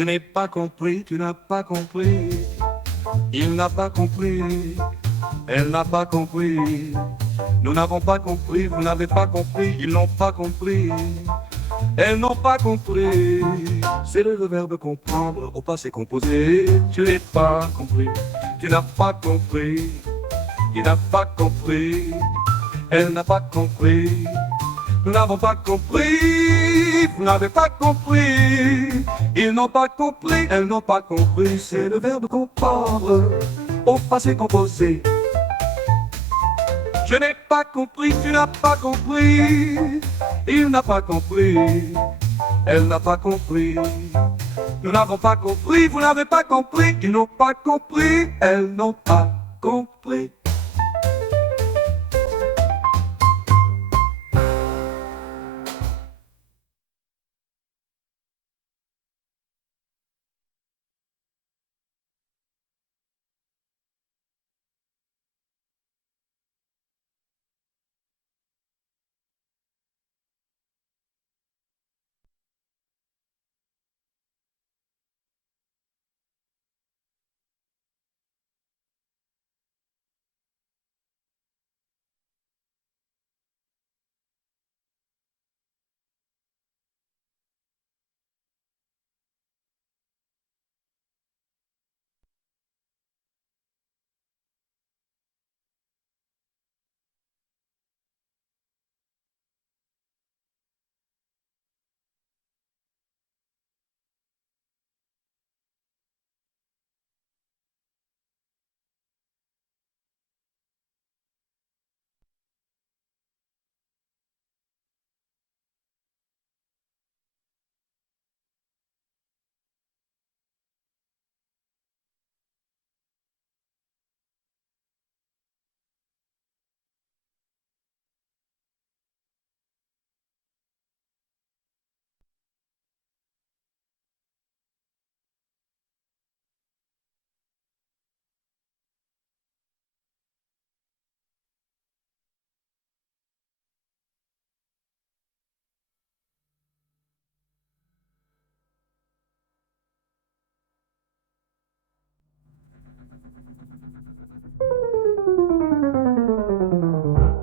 Je n'ai pas compris, tu n'as pas compris. Il n'a pas compris, elle n'a pas compris. Nous n'avons pas compris, vous n'avez pas compris, ils n'ont pas compris. Elles n'ont pas compris. C'est le verbe comprendre au passé composé. Tu n'as pas compris, tu n'as pas compris. Il n'a pas compris, elle n'a pas compris. Nous n'avons pas compris, vous n'avez pas compris. Ils n'ont pas compris, elles n'ont pas compris. C'est le verbe comprendre au passé composé. Je n'ai pas compris, tu n'as pas compris. Il n'a pas compris, elle n'a pas compris. Nous n'avons pas compris, vous n'avez pas compris. Ils n'ont pas compris, elles n'ont pas compris.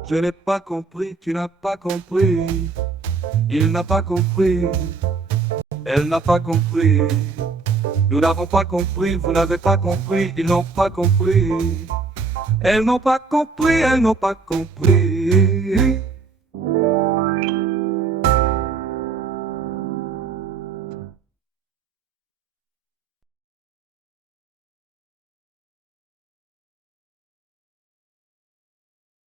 Je n'ai pas compris, tu n'as pas compris. Il n'a pas compris, elle n'a pas compris. Nous n'avons pas compris, vous n'avez pas compris. Ils n'ont pas compris, elles n'ont pas compris, elles n'ont pas compris.